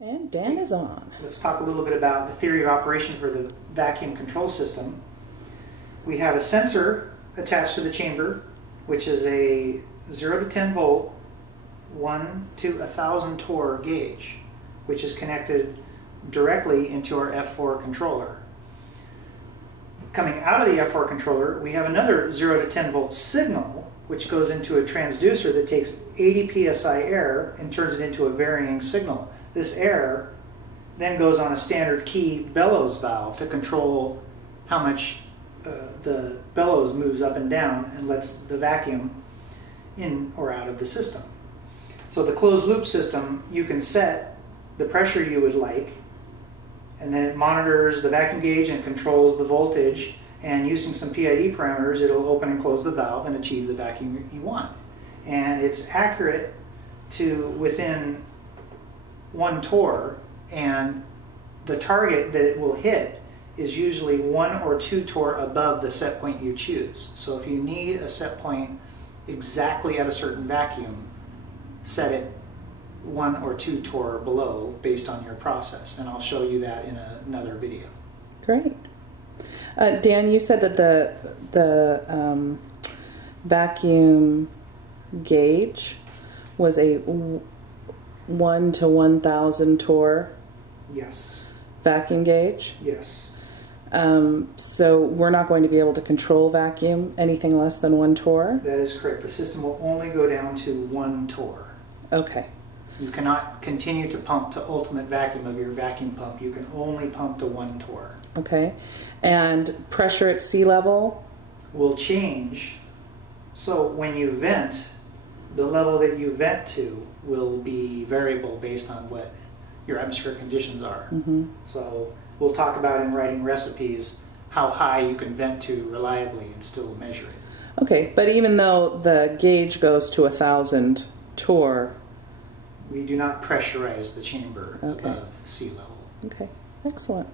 And Dan is on. Let's talk a little bit about the theory of operation for the vacuum control system. We have a sensor attached to the chamber, which is a 0 to 10 volt, 1 to 1,000 torr gauge, which is connected directly into our F4 controller. Coming out of the F4 controller, we have another 0 to 10 volt signal, which goes into a transducer that takes 80 psi air and turns it into a varying signal. This air then goes on a standard key bellows valve to control how much the bellows moves up and down and lets the vacuum in or out of the system. So the closed loop system, you can set the pressure you would like, and then it monitors the vacuum gauge and controls the voltage, and using some PID parameters it'll open and close the valve and achieve the vacuum you want. And it's accurate to within 1 torr, and the target that it will hit is usually 1 or 2 torr above the set point you choose. So if you need a set point exactly at a certain vacuum, set it 1 or 2 torr below based on your process, and I'll show you that in another video. Great. Dan, you said that the vacuum gauge was a 1 to 1,000 torr. Yes. Vacuum gauge? Yes. So we're not going to be able to control vacuum anything less than 1 torr? That is correct. The system will only go down to 1 torr. Okay. You cannot continue to pump to ultimate vacuum of your vacuum pump. You can only pump to 1 torr. Okay. And pressure at sea level? Will change. So when you vent, the level that you vent to will be variable based on what your atmospheric conditions are. Mm-hmm. So we'll talk about in writing recipes how high you can vent to reliably and still measure it. Okay, but even though the gauge goes to 1,000 torr, we do not pressurize the chamber above sea level. Okay, excellent.